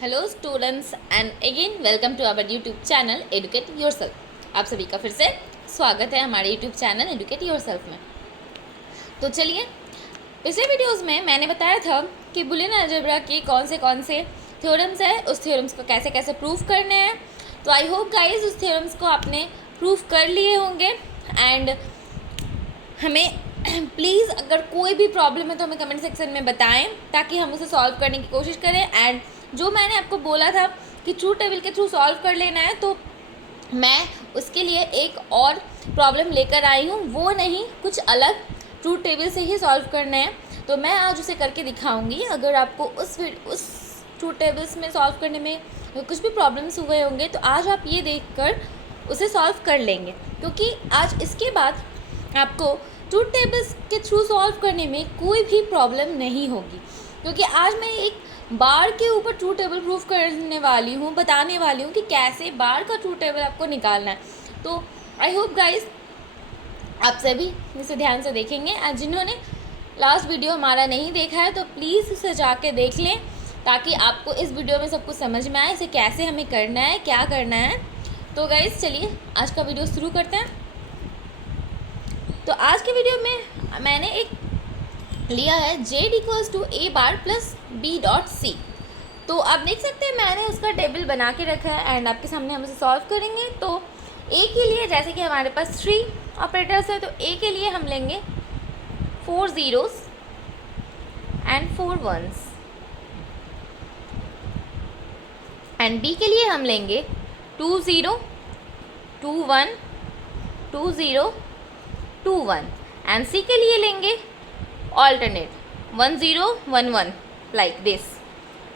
Hello students and again welcome to our YouTube channel educate yourself. आप सभी का फिर से स्वागत है हमारे यूट्यूब चैनल एडुकेट योरसेल्फ में। तो चलिए, पिछले वीडियोस में मैंने बताया था कि बुलियन अलजेब्रा के कौन से थ्योरम्स है, उस थ्योरम्स को कैसे कैसे प्रूव करने हैं। तो आई होप गाइज उस थ्योरम्स को आपने प्रूव कर लिए होंगे। एंड हमें प्लीज़ अगर कोई भी प्रॉब्लम है तो हमें कमेंट सेक्शन में बताएं ताकि हम उसे सॉल्व करने की कोशिश करें। एंड जो मैंने आपको बोला था कि ट्रूथ टेबल के थ्रू सॉल्व कर लेना है, तो मैं उसके लिए एक और प्रॉब्लम लेकर आई हूँ, वो नहीं कुछ अलग, ट्रूथ टेबल से ही सॉल्व करना है। तो मैं आज उसे करके दिखाऊंगी। अगर आपको उस ट्रूथ टेबल्स में सॉल्व करने में कुछ भी प्रॉब्लम्स हुए होंगे तो आज आप ये देखकर उसे सॉल्व कर लेंगे, क्योंकि आज इसके बाद आपको ट्रूथ टेबल्स के थ्रू सॉल्व करने में कोई भी प्रॉब्लम नहीं होगी। क्योंकि आज मैं एक बार के ऊपर ट्रूथ टेबल प्रूफ करने वाली हूँ, बताने वाली हूँ कि कैसे बार का ट्रूथ टेबल आपको निकालना है। तो आई होप गाइस आप सभी इसे ध्यान से देखेंगे। आज जिन्होंने लास्ट वीडियो हमारा नहीं देखा है तो प्लीज़ उसे जाके देख लें ताकि आपको इस वीडियो में सब कुछ समझ में आए, इसे कैसे हमें करना है, क्या करना है। तो गाइस चलिए आज का वीडियो शुरू करते हैं। तो आज के वीडियो में मैंने एक लिया है z equals to a bar plus b dot c। तो आप देख सकते हैं मैंने उसका टेबल बना के रखा है एंड आपके सामने हम उसे सॉल्व करेंगे। तो a के लिए जैसे कि हमारे पास 3 ऑपरेटर्स है, तो a के लिए हम लेंगे 4 zeros and 4 ones, and b के लिए हम लेंगे 2 0 2 1 2 0 2 1, एंड c के लिए लेंगे alternate 1 0 1 1 like this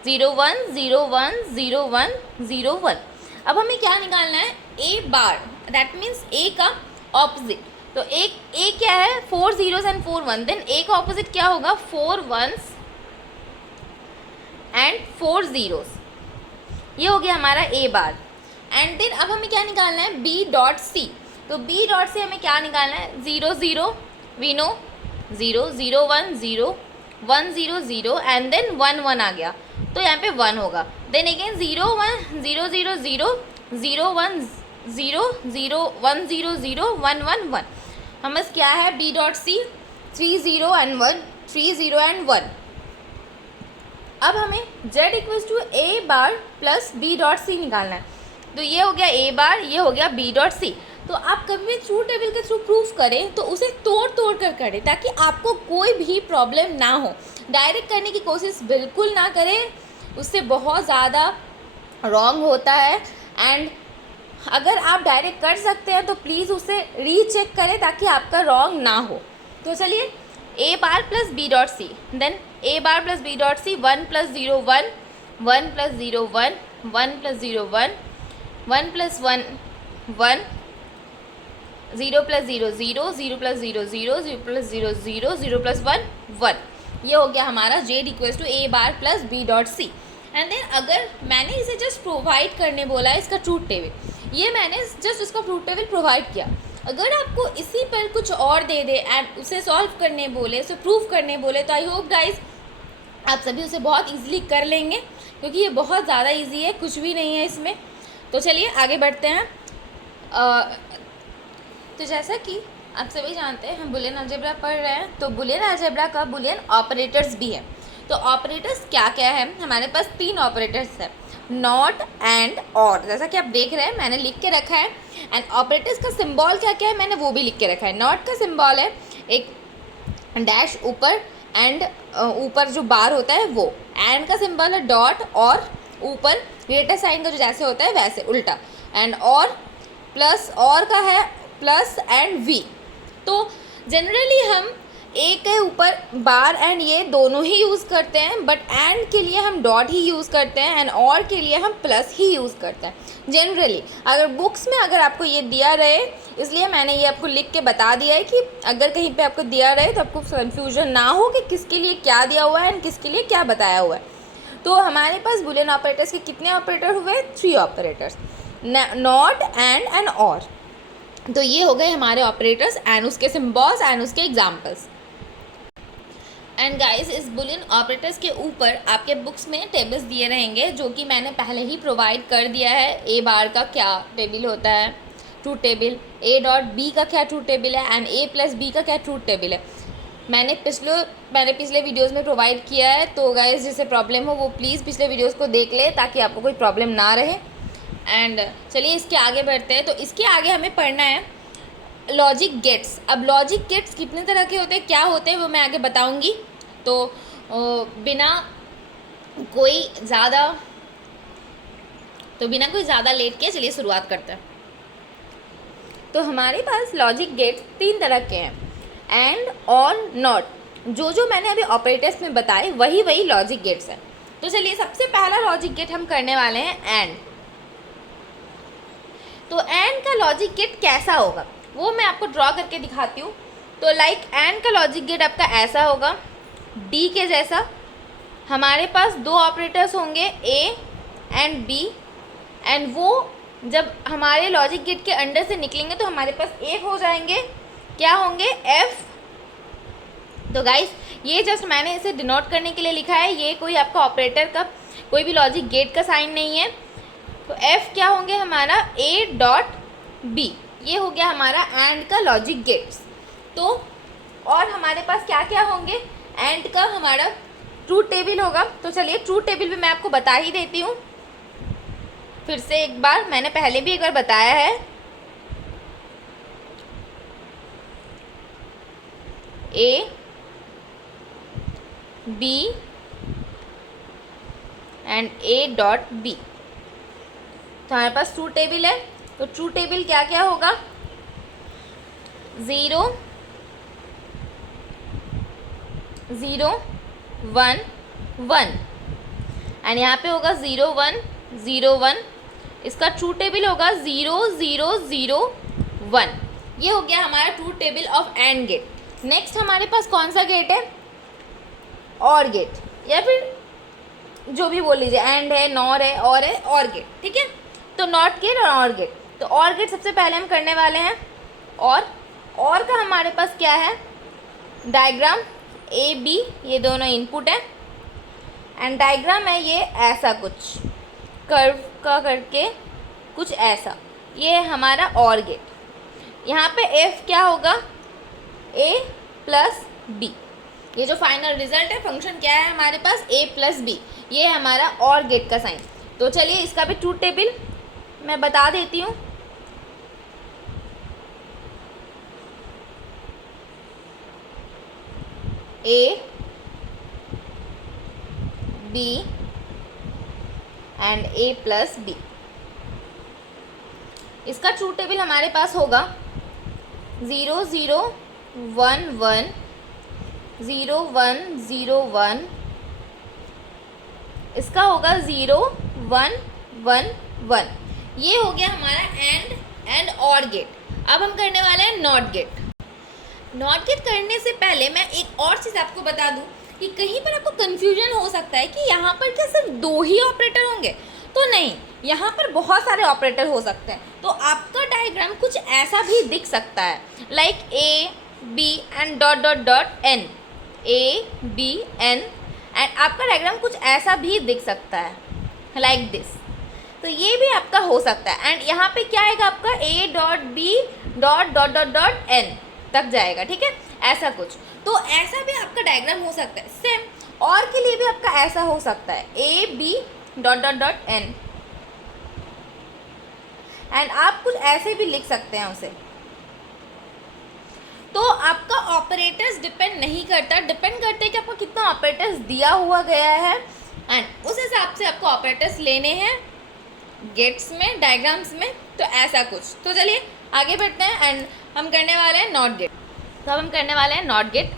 0 1 0 1 0 1 0 1। अब हमें क्या निकालना है, a bar, that means a का ऑपोजिट। तो एक a क्या है, 4 zeros एंड 4 1, देन a का ऑपोजिट क्या होगा, 4 ones एंड 4 zeros। ये हो गया हमारा a बार। एंड देन अब हमें क्या निकालना है, b डॉट c। तो b डॉट से हमें क्या निकालना है, 0 0 वी नो 0 0 1 0 1 0 0 एंड देन 1 1 आ गया, तो यहाँ पे 1 होगा। Then again 0 1 0 0 0 0 1 0 0 1 0 0 1 1 1। हम बस क्या है, b dot c 3 0 and 1 3 0 and 1। अब हमें z equals to a bar plus b dot c निकालना है। तो ये हो गया a बार, ये हो गया b डॉट c। तो आप कभी भी ट्रूथ टेबल के थ्रू प्रूफ करें तो उसे तोड़ तोड़ कर करें ताकि आपको कोई भी प्रॉब्लम ना हो। डायरेक्ट करने की कोशिश बिल्कुल ना करें, उससे बहुत ज़्यादा रॉन्ग होता है। एंड अगर आप डायरेक्ट कर सकते हैं तो प्लीज़ उसे रीचेक करें ताकि आपका रॉन्ग ना हो। तो चलिए, a bar plus b dot C, then a bar plus b dot C 1 plus 0 1 1 plus 0 1 1 plus 0 1 1 plus 1 1 0 plus 0 0 0 plus 0 0 0 plus 0 0 0 plus 1 1। ये हो गया हमारा z equals to a bar plus b dot C. And then अगर मैंने इसे just provide करने बोला है इसका ट्रूथ टेबल, ये मैंने जस्ट उसका ट्रूथ टेबल प्रोवाइड किया। अगर आपको इसी पर कुछ और दे दे एंड उसे सॉल्व करने बोले, उसे प्रूव करने बोले, तो आई होप गाइज आप सभी उसे बहुत ईजिली कर लेंगे, क्योंकि ये बहुत ज़्यादा ईजी है, कुछ भी नहीं है इसमें। तो चलिए आगे बढ़ते हैं। तो जैसा कि आप सभी जानते हैं हम बुलियन अलजेब्रा पढ़ रहे हैं, तो बुलियन अलजेब्रा का बुलियन ऑपरेटर्स भी है। तो ऑपरेटर्स क्या क्या है, हमारे पास 3 ऑपरेटर्स है, नॉट एंड और, जैसा कि आप देख रहे हैं मैंने लिख के रखा है। एंड ऑपरेटर्स का सिंबल क्या क्या है मैंने वो भी लिख के रखा है। नॉट का सिंबल है एक डैश ऊपर एंड ऊपर जो बार होता है वो। एंड का सिंबल है डॉट और ऊपर ग्रेटर साइन का जो जैसे होता है वैसे उल्टा। एंड और प्लस और का है प्लस एंड वी। तो जनरली हम ए के ऊपर बार एंड ये दोनों ही यूज़ करते हैं, बट एंड के लिए हम डॉट ही यूज़ करते हैं एंड और के लिए हम प्लस ही यूज़ करते हैं जनरली। अगर बुक्स में अगर आपको ये दिया रहे, इसलिए मैंने ये आपको लिख के बता दिया है कि अगर कहीं पे आपको दिया रहे तो आपको कन्फ्यूजन ना हो कि किसके लिए क्या दिया हुआ है एंड किसके लिए क्या बताया हुआ है। तो हमारे पास बुलियन ऑपरेटर्स के कितने ऑपरेटर हुए, 3 ऑपरेटर्स, नॉट एंड और। तो ये हो गए हमारे ऑपरेटर्स एंड उसके सिम्बॉल्स एंड उसके एग्जाम्पल्स। एंड गाइस, इस बुलियन ऑपरेटर्स के ऊपर आपके बुक्स में टेबल्स दिए रहेंगे, जो कि मैंने पहले ही प्रोवाइड कर दिया है। ए बार का क्या टेबल होता है, truth table, A dot B का क्या ट्रूथ टेबल है, एंड ए प्लस बी का क्या ट्रूथ टेबल है। मैंने पिछले वीडियोस में प्रोवाइड किया है। तो गाइस, जिसे प्रॉब्लम हो वो प्लीज़ पिछले वीडियोस को देख ले, ताकि आपको कोई प्रॉब्लम ना रहे। एंड चलिए इसके आगे बढ़ते हैं। तो इसके आगे हमें पढ़ना है लॉजिक गेट्स। अब लॉजिक गेट्स कितने तरह के होते हैं, क्या होते हैं, वो मैं आगे बताऊंगी। तो बिना कोई ज़्यादा लेट के चलिए शुरुआत करते हैं। तो हमारे पास लॉजिक गेट्स 3 तरह के हैं, एंड, और, नॉट। जो मैंने अभी ऑपरेटर्स में बताए वही लॉजिक गेट्स हैं। तो चलिए सबसे पहला लॉजिक गेट हम करने वाले हैं एंड। तो एंड का लॉजिक गेट कैसा होगा वो मैं आपको ड्रॉ करके दिखाती हूँ। तो लाइक एंड का लॉजिक गेट आपका ऐसा होगा, डी के जैसा। हमारे पास 2 ऑपरेटर्स होंगे, ए एंड बी, एंड वो जब हमारे लॉजिक गेट के अंदर से निकलेंगे तो हमारे पास एक हो जाएंगे, क्या होंगे, एफ। तो गाइस, ये जस्ट मैंने इसे डिनोट करने के लिए लिखा है, ये कोई आपका ऑपरेटर का कोई भी लॉजिक गेट का साइन नहीं है। तो एफ क्या होंगे हमारा, ए डॉट बी। ये हो गया हमारा एंड का लॉजिक गेट्स। तो और हमारे पास क्या क्या होंगे, एंड का हमारा ट्रूथ टेबल होगा। तो चलिए ट्रूथ टेबल भी मैं आपको बता ही देती हूँ फिर से एक बार, मैंने पहले भी एक बार बताया है। A B and A dot B. तो हमारे पास ट्रूथ टेबल है। तो ट्रूथ टेबल क्या क्या होगा, 0 0 1 1, एंड यहाँ पे होगा 0 1 0 1। इसका ट्रूथ टेबल होगा 0 0 0 1। ये हो गया हमारा truth table of and gate. Next हमारे पास कौन सा गेट है, और गेट, या फिर जो भी बोल लीजिए, एंड है, नॉर है, और गेट, ठीक है। तो नॉट गेट और गेट। तो और गेट सबसे पहले हम करने वाले हैं। और का हमारे पास क्या है, डायग्राम, ए बी, ये दोनों इनपुट है, एंड डायग्राम है ये ऐसा कुछ कर्व का करके कुछ ऐसा, ये है हमारा और गेट। यहाँ पे एफ क्या होगा, ए प्लस बी। ये जो फाइनल रिजल्ट है, फंक्शन क्या है हमारे पास, ए प्लस बी। ये है हमारा और गेट का साइन। तो चलिए इसका भी ट्रूथ टेबल मैं बता देती हूँ। A B and A plus B. इसका ट्रूथ टेबल हमारे पास होगा 0 0 1 1 0 1 0 1। इसका होगा 0 1 1 1। ये हो गया हमारा एंड और गेट। अब हम करने वाले हैं नॉट गेट। नॉट गेट करने से पहले मैं एक और चीज़ आपको बता दूं कि कहीं पर आपको कन्फ्यूजन हो सकता है कि यहाँ पर क्या सिर्फ 2 ही ऑपरेटर होंगे। तो नहीं, यहाँ पर बहुत सारे ऑपरेटर हो सकते हैं। तो आपका डायग्राम कुछ ऐसा भी दिख सकता है, like A B and dot dot dot N, A B N, and आपका डायग्राम कुछ ऐसा भी दिख सकता है, लाइक दिस। तो ये भी आपका हो सकता है। एंड यहाँ पे क्या आएगा आपका, A dot B dot dot dot dot N तक जाएगा, ठीक है, ऐसा कुछ। तो ऐसा भी आपका डायग्राम हो सकता है। सेम और के लिए भी आपका ऐसा हो सकता है, A B dot dot dot N, and आप कुछ ऐसे भी लिख सकते हैं उसे। तो आपका ऑपरेटर्स डिपेंड नहीं करता, डिपेंड करते हैं कि आपको कितना ऑपरेटर्स दिया हुआ गया है, एंड उस हिसाब से आपको ऑपरेटर्स लेने हैं गेट्स में, डायग्राम्स में। तो ऐसा कुछ। तो चलिए आगे बढ़ते हैं, एंड हम करने वाले हैं नॉट गेट। तो अब हम करने वाले हैं नॉट गेट।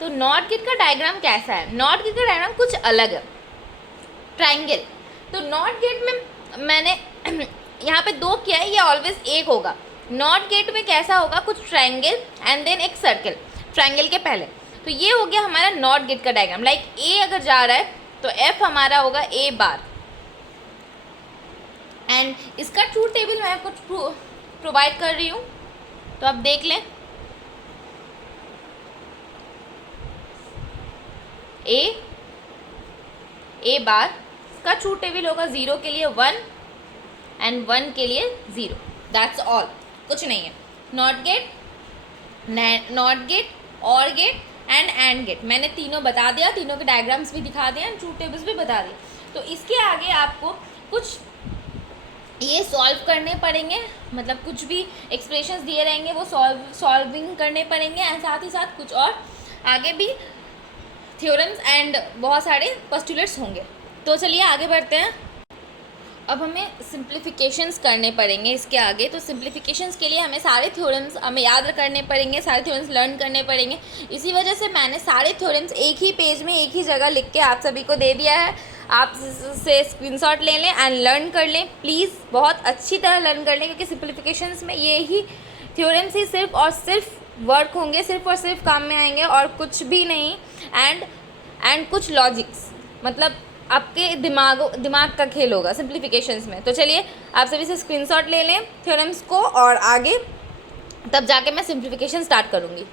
तो नॉट गेट का डायग्राम कैसा है, नॉट गेट का डायग्राम कुछ अलग है, ट्रायंगल। तो नॉट गेट में मैंने यहाँ पे 2 किया है, ये ऑलवेज एक होगा। नॉट गेट में कैसा होगा, कुछ ट्रायंगल एंड देन एक सर्कल, ट्रायंगल के पहले। तो ये हो गया हमारा नॉट गेट का डायग्राम। लाइक ए अगर जा रहा है तो एफ हमारा होगा ए बार, एंड इसका ट्रूथ टेबल मैं आपको प्रोवाइड कर रही हूँ, तो आप देख लें। ए बार का ट्रूथ टेबल होगा 0 के लिए 1 एंड 1 के लिए 0, दैट्स ऑल, कुछ नहीं है। नॉट गेट, और गेट एंड गेट मैंने तीनों बता दिया, तीनों के डायग्राम्स भी दिखा दिए एंड ट्रूथ टेबल्स भी बता दिए। तो इसके आगे आपको कुछ ये सॉल्व करने पड़ेंगे, मतलब कुछ भी एक्सप्रेशंस दिए रहेंगे वो सॉल्विंग करने पड़ेंगे एंड साथ ही साथ कुछ और आगे भी थ्योरम्स एंड बहुत सारे पोस्टुलेट्स होंगे। तो चलिए आगे बढ़ते हैं। अब हमें सिंप्लीफिकेशंस करने पड़ेंगे इसके आगे। तो सिंप्लीफिकेशंस के लिए हमें सारे थ्योरम्स हमें याद करने पड़ेंगे, सारे थ्योरम्स लर्न करने पड़ेंगे। इसी वजह से मैंने सारे थ्योरम्स एक ही पेज में एक ही जगह लिख के आप सभी को दे दिया है। आप से स्क्रीनशॉट ले लें एंड लर्न कर लें प्लीज़, बहुत अच्छी तरह लर्न कर लें, क्योंकि सिंप्लीफिकेशंस में ये ही थ्योरम्स ही सिर्फ और सिर्फ वर्क होंगे, सिर्फ और सिर्फ काम में आएंगे और कुछ भी नहीं। एंड कुछ लॉजिक्स, मतलब आपके दिमाग का खेल होगा सिंप्लीफिकेशंस में। तो चलिए आप सभी से स्क्रीनशॉट ले लें थ्योरम्स को और आगे तब जाके मैं सिंप्लीफिकेशन स्टार्ट करूँगी।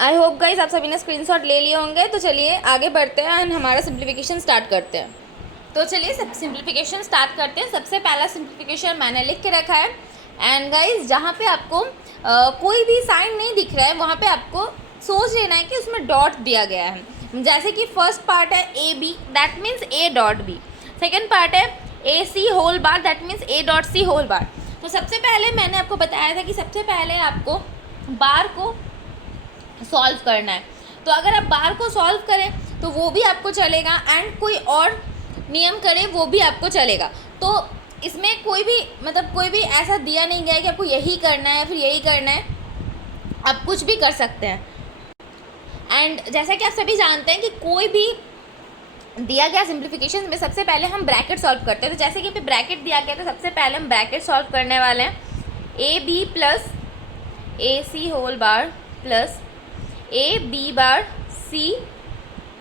आई होप गाइस आप सभी ने स्क्रीनशॉट ले लिए होंगे। तो चलिए आगे बढ़ते हैं एंड हमारा सिंप्लीफिकेशन स्टार्ट करते हैं। तो चलिए सब सिंप्लीफिकेशन स्टार्ट करते हैं। सबसे पहला सिंप्लीफिकेशन मैंने लिख के रखा है एंड गाइस जहाँ पे आपको कोई भी साइन नहीं दिख रहा है वहाँ पे आपको सोच लेना है कि उसमें डॉट दिया गया है। जैसे कि फर्स्ट पार्ट है A B, that means A dot B. Second part है A C whole bar, that means A dot C whole bar. तो सबसे पहले मैंने आपको बताया था कि सबसे पहले आपको बार को सॉल्व करना है। तो अगर आप बार को सॉल्व करें तो वो भी आपको चलेगा एंड कोई और नियम करें वो भी आपको चलेगा। तो इसमें कोई भी ऐसा दिया नहीं गया है कि आपको यही करना है फिर यही करना है, आप कुछ भी कर सकते हैं। एंड जैसा कि आप सभी जानते हैं कि कोई भी दिया गया सिंप्लीफिकेशन में सबसे पहले हम ब्रैकेट सॉल्व करते हैं। तो जैसे कि पे ब्रैकेट दिया गया तो सबसे पहले हम ब्रैकेट सॉल्व करने वाले हैं। A B plus A C whole bar plus A B bar C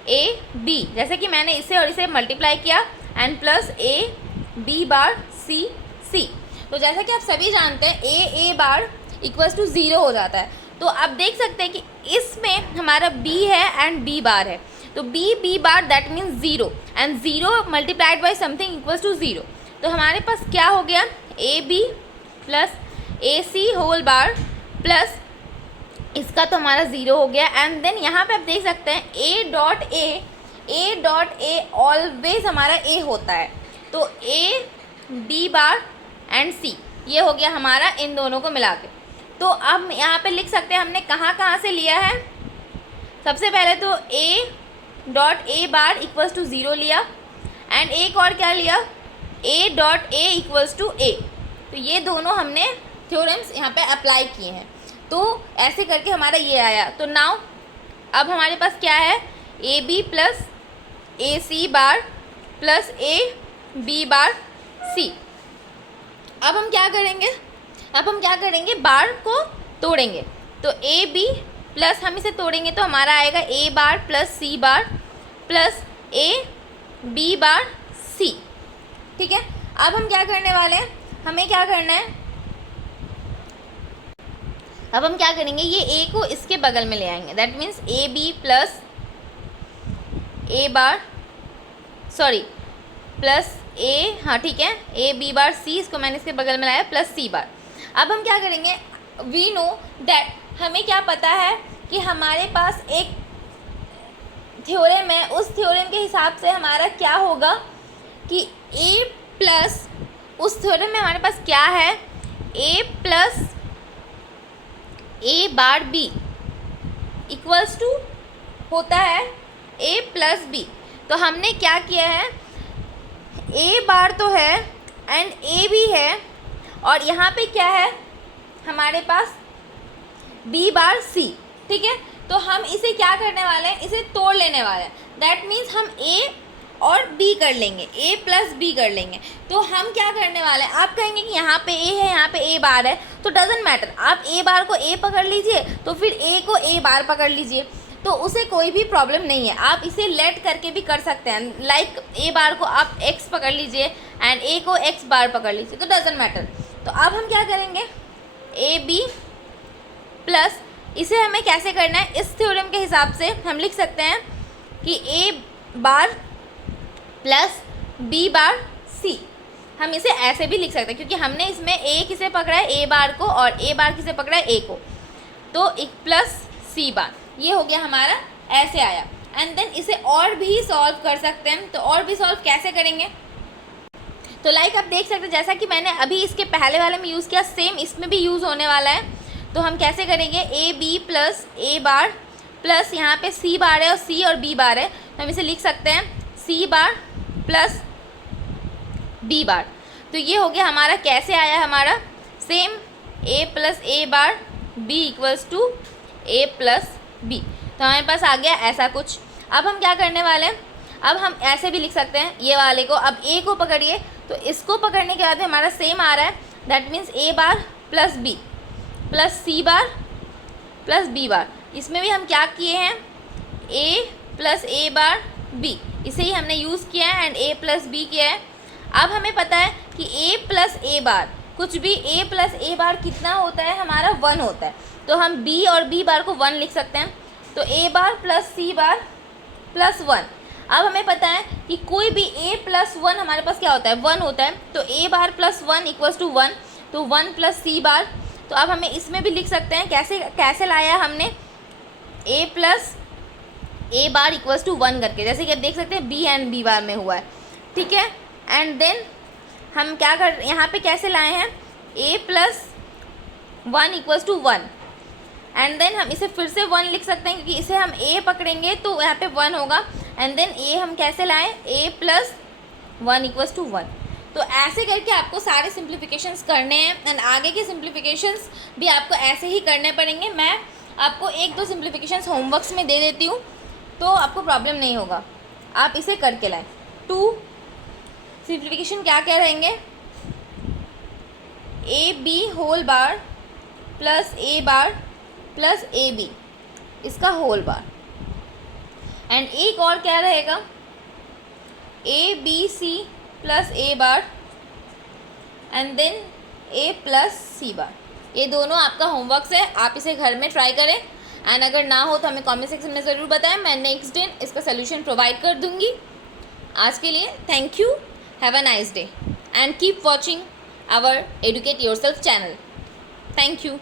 A B, जैसे कि मैंने इसे और इसे मल्टीप्लाई किया and plus A B bar C C. तो जैसा कि आप सभी जानते हैं ए बार इक्वल्स टू 0 हो जाता है। तो आप देख सकते हैं कि इसमें हमारा बी है एंड बी बार है, तो B bar that means 0 and 0 multiplied by something equals to 0। तो हमारे पास क्या हो गया, A B plus A C whole bar plus इसका तो हमारा 0 हो गया। एंड देन यहाँ पे आप देख सकते हैं ए डॉट ए ऑलवेज हमारा ए होता है। तो ए बी बार एंड सी ये हो गया हमारा इन दोनों को मिला के। तो अब यहाँ पे लिख सकते हैं हमने कहाँ से लिया है। सबसे पहले तो A dot A bar equals to 0 लिया एंड एक और क्या लिया, A dot A equals to A. तो ये दोनों हमने थ्योरम्स यहाँ पे अप्लाई किए हैं। तो ऐसे करके हमारा ये आया। तो नाउ अब हमारे पास क्या है, A B plus A C bar plus A B bar C. अब हम क्या करेंगे, बार को तोड़ेंगे। तो ए बी प्लस हम इसे तोड़ेंगे तो हमारा आएगा A bar plus C bar plus A B bar C. ठीक है, अब हम क्या करने वाले हैं, हमें क्या करना है, अब हम क्या करेंगे, ये ए को इसके बगल में ले आएंगे। That means A B plus A bar plus A, हाँ ठीक है, ए बी बार सी, इसको मैंने इसके बगल में लाया प्लस सी बार। अब हम क्या करेंगे, वी नो दैट, हमें क्या पता है कि हमारे पास एक थ्योरम है, उस थ्योरम के हिसाब से हमारा क्या होगा कि ए प्लस, उस थ्योरम में हमारे पास क्या है, A plus A bar B equals to होता है ए प्लस बी। तो हमने क्या किया है, ए बार तो है एंड ए भी है और यहाँ पे क्या है हमारे पास बी बार सी। ठीक है, तो हम इसे क्या करने वाले हैं, इसे तोड़ लेने वाले हैं। दैट मीन्स हम ए और बी कर लेंगे, ए प्लस बी कर लेंगे। तो हम क्या करने वाले हैं, आप कहेंगे कि यहाँ पे ए है यहाँ पे ए बार है, तो डजेंट मैटर, आप ए बार को ए पकड़ लीजिए तो फिर ए को ए बार पकड़ लीजिए। तो उसे कोई भी प्रॉब्लम नहीं है, आप इसे लेट करके भी कर सकते हैं। लाइक ए बार को आप एक्स पकड़ लीजिए एंड ए को एक्स बार पकड़ लीजिए, तो डजेंट मैटर। तो अब हम क्या करेंगे, ए बी प्लस, इसे हमें कैसे करना है, इस थ्योरम के हिसाब से हम लिख सकते हैं कि ए बार प्लस बी बार सी। हम इसे ऐसे भी लिख सकते हैं क्योंकि हमने इसमें ए किसे पकड़ा है, ए बार को, और ए बार किसे पकड़ा है, ए को, तो एक प्लस सी बार, ये हो गया हमारा, ऐसे आया। एंड देन इसे और भी सॉल्व कर सकते हैं। तो और भी सॉल्व कैसे करेंगे, तो लाइक आप देख सकते हैं जैसा कि मैंने अभी इसके पहले वाले में यूज़ किया, सेम इसमें भी यूज़ होने वाला है। तो हम कैसे करेंगे, A B plus A bar plus यहाँ पे सी बार है और सी और बी बार है, तो हम इसे लिख सकते हैं सी बार प्लस बी बार। तो ये हो गया हमारा, कैसे आया हमारा, same A plus A bar B equals to A plus B. तो हमारे पास आ गया ऐसा कुछ। अब हम क्या करने वाले हैं, अब हम ऐसे भी लिख सकते हैं ये वाले को, अब ए को पकड़िए, तो इसको पकड़ने के बाद हमारा सेम आ रहा है, that means A bar plus B plus C bar plus B bar. इसमें भी हम क्या किए हैं, A plus A bar B, इसे ही हमने यूज़ किया है एंड ए प्लस बी किया है। अब हमें पता है कि ए प्लस ए बार, कुछ भी ए प्लस ए बार कितना होता है हमारा, 1 होता है, तो हम बी और बी बार को 1 लिख सकते हैं। तो ए bar plus C bar plus 1। अब हमें पता है कि कोई भी ए प्लस 1 हमारे पास क्या होता है, 1 होता है, तो ए बार प्लस 1 इक्वल्स टू 1, तो 1 प्लस सी बार। तो अब हमें इसमें भी लिख सकते हैं, कैसे लाया हमने, A plus A bar equals to 1 करके, जैसे कि आप देख सकते हैं बी एंड बी बार में हुआ है, ठीक है। एंड देन हम क्या कर, यहाँ पे कैसे लाए हैं, A plus 1 equals to 1, and then हम इसे फिर से 1 लिख सकते हैं क्योंकि इसे हम ए पकड़ेंगे तो यहाँ पे 1 होगा। एंड देन ए हम कैसे लाएं, ए प्लस 1 इक्वल्स टू 1। तो ऐसे करके आपको सारे सिंप्लीफिकेशंस करने हैं एंड आगे के सिंप्लीफिकेशंस भी आपको ऐसे ही करने पड़ेंगे। मैं आपको 1-2 सिंप्लीफिकेशंस होमवर्क्स में दे देती हूँ, तो आपको प्रॉब्लम नहीं होगा, आप इसे करके लाएँ। 2 सिंप्लीफिकेशन क्या क्या रहेंगे, A B whole bar plus A bar plus A B, इसका होल बार। एंड एक और क्या रहेगा, A B C plus A bar and then A plus C bar. ये दोनों आपका होमवर्क है, आप इसे घर में ट्राई करें एंड अगर ना हो तो हमें कमेंट सेक्शन में ज़रूर बताएं, मैं नेक्स्ट डे इसका सोल्यूशन प्रोवाइड कर दूंगी। आज के लिए thank you, have a nice day and keep watching our educate yourself channel. Thank you.